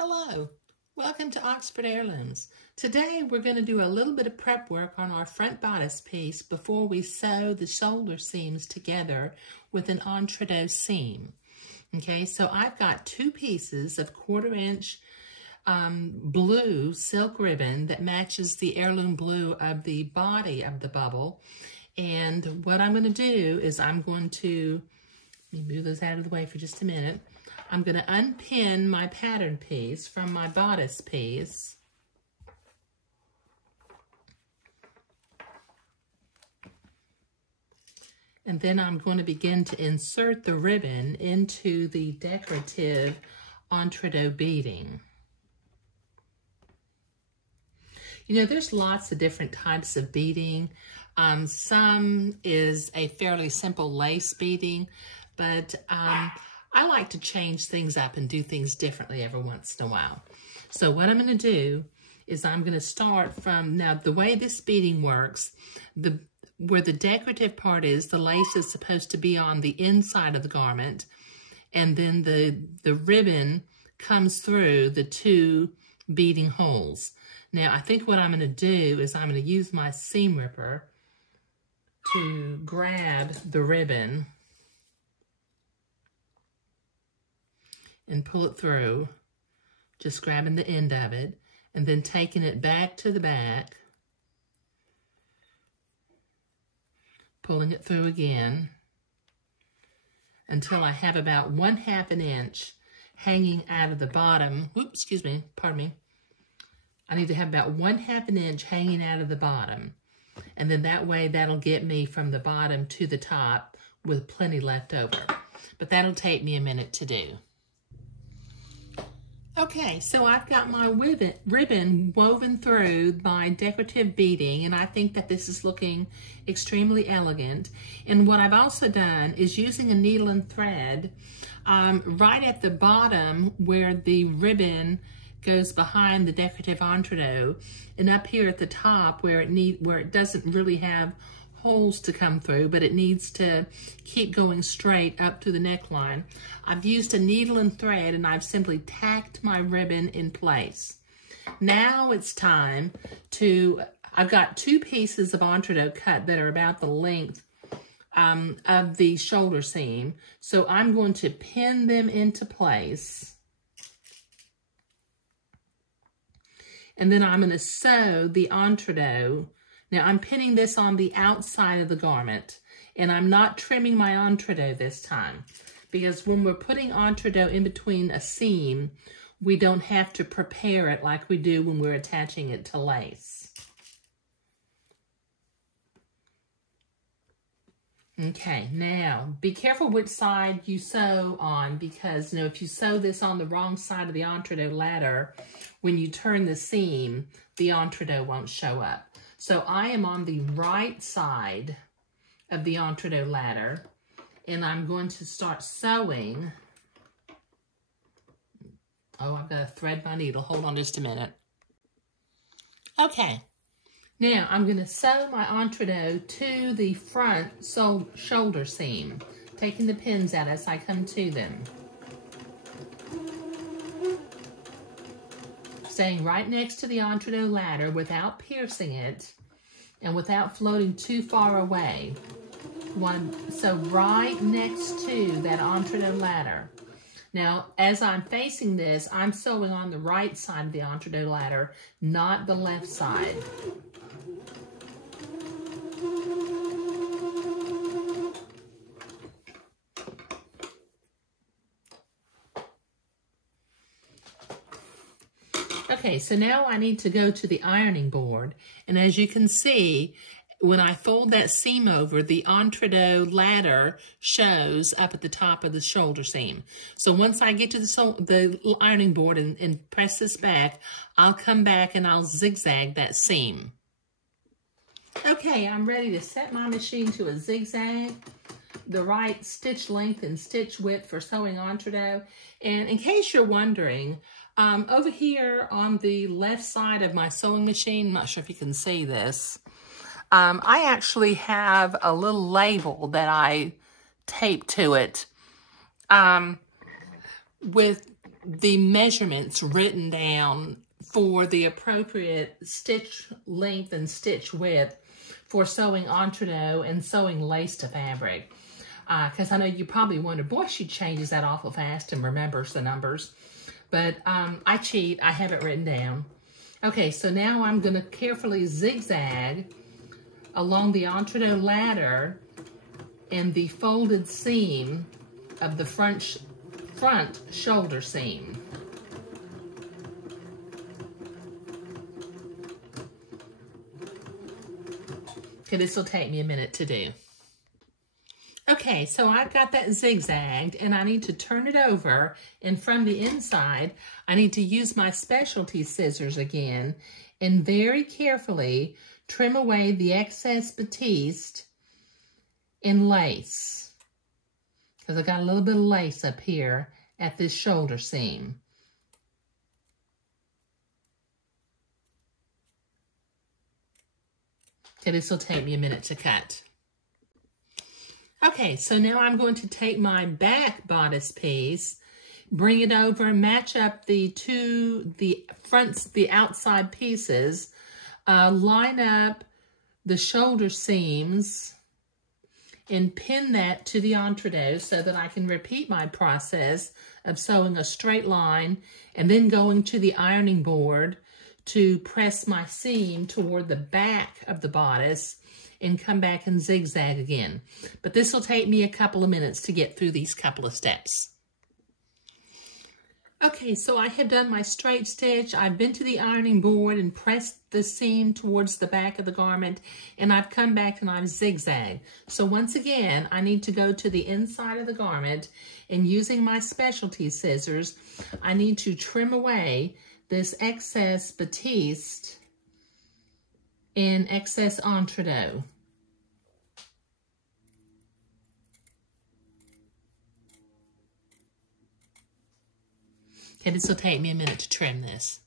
Hello, welcome to Oxford Heirlooms. Today we're going to do a little bit of prep work on our front bodice piece before we sew the shoulder seams together with an entrecôte seam. Okay, so I've got two pieces of 1/4 inch blue silk ribbon that matches the heirloom blue of the body of the bubble. And what I'm going to do is let me move those out of the way for just a minute. I'm going to unpin my pattern piece from my bodice piece. And then I'm going to begin to insert the ribbon into the decorative entrecôte beading. You know, there's lots of different types of beading. Some is a fairly simple lace beading, but I like to change things up and do things differently every once in a while. So what I'm going to do is I'm going to start from, now the way this beading works, where the decorative part is, the lace is supposed to be on the inside of the garment, and then the ribbon comes through the two beading holes. Now I think what I'm going to do is I'm going to use my seam ripper to grab the ribbon and pull it through, just grabbing the end of it, and then taking it back to the back, pulling it through again, until I have about 1/2 an inch hanging out of the bottom. Whoops, excuse me, pardon me. I need to have about 1/2 an inch hanging out of the bottom. And then that way, that'll get me from the bottom to the top with plenty left over. But that'll take me a minute to do. Okay, so I've got my ribbon woven through my decorative beading, and I think that this is looking extremely elegant. And what I've also done is using a needle and thread right at the bottom where the ribbon goes behind the decorative entrecôte, and up here at the top where it doesn't really have holes to come through, but it needs to keep going straight up to the neckline. I've used a needle and thread, and I've simply tacked my ribbon in place. Now it's time I've got two pieces of entrecôte cut that are about the length of the shoulder seam. So I'm going to pin them into place. And then I'm going to sew the entrecôte. Now, I'm pinning this on the outside of the garment, and I'm not trimming my entrecôte this time, because when we're putting entrecôte in between a seam, we don't have to prepare it like we do when we're attaching it to lace. Okay, now, be careful which side you sew on, because, you know, if you sew this on the wrong side of the entrecôte ladder, when you turn the seam, the entrecôte won't show up. So I am on the right side of the entrecôte ladder, and I'm going to start sewing. Oh, I've got to thread my needle. Hold on just a minute. Okay. Now I'm going to sew my entrecôte to the front shoulder seam, taking the pins out as I come to them. Staying right next to the entrecôte ladder without piercing it and without floating too far away. So right next to that entrecôte ladder. Now, as I'm facing this, I'm sewing on the right side of the entrecôte ladder, not the left side. Okay, so now I need to go to the ironing board, and as you can see, when I fold that seam over, the entrecôte ladder shows up at the top of the shoulder seam. So once I get to the ironing board and press this back, I'll come back and I'll zigzag that seam. Okay, I'm ready to set my machine to a zigzag, the right stitch length and stitch width for sewing entrecôte. And in case you're wondering, over here on the left side of my sewing machine, I'm not sure if you can see this, I actually have a little label that I taped to it with the measurements written down for the appropriate stitch length and stitch width for sewing entrecot and sewing lace to fabric. Because I know you probably wonder, boy, she changes that awful fast and remembers the numbers. But I cheat, I have it written down. Okay, so now I'm gonna carefully zigzag along the entrecot ladder and the folded seam of the front shoulder seam. Okay, this will take me a minute to do. Okay, so I've got that zigzagged and I need to turn it over, and from the inside, I need to use my specialty scissors again and very carefully trim away the excess batiste and lace, because I got a little bit of lace up here at this shoulder seam. Okay, this will take me a minute to cut. Okay, so now I'm going to take my back bodice piece, bring it over, match up the outside pieces, line up the shoulder seams, and pin that to the entrecot so that I can repeat my process of sewing a straight line and then going to the ironing board to press my seam toward the back of the bodice and come back and zigzag again. But this will take me a couple of minutes to get through these couple of steps. Okay, so I have done my straight stitch. I've been to the ironing board and pressed the seam towards the back of the garment, and I've come back and I've zigzagged. So once again, I need to go to the inside of the garment, and using my specialty scissors, I need to trim away this excess batiste and excess entrecot. Okay, this will take me a minute to trim this.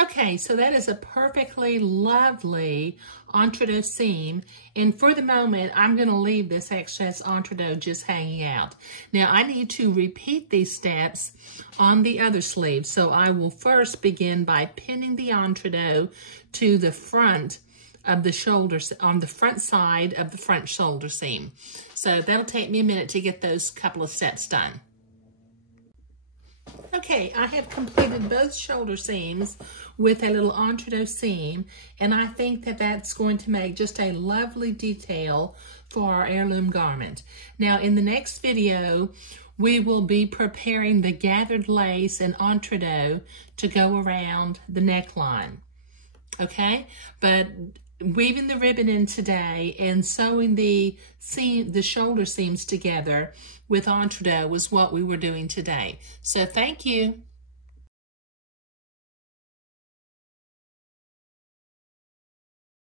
Okay, so that is a perfectly lovely entrecot seam, and for the moment, I'm going to leave this excess entrecot just hanging out. Now, I need to repeat these steps on the other sleeve, so I will first begin by pinning the entrecot to the front of the shoulder, on the front side of the front shoulder seam. So that'll take me a minute to get those couple of steps done. Okay, I have completed both shoulder seams with a little entrecot seam, and I think that that's going to make just a lovely detail for our heirloom garment. Now, in the next video, we will be preparing the gathered lace and entrecot to go around the neckline. Okay, but weaving the ribbon in today and sewing the shoulder seams together with entrecot was what we were doing today. So thank you.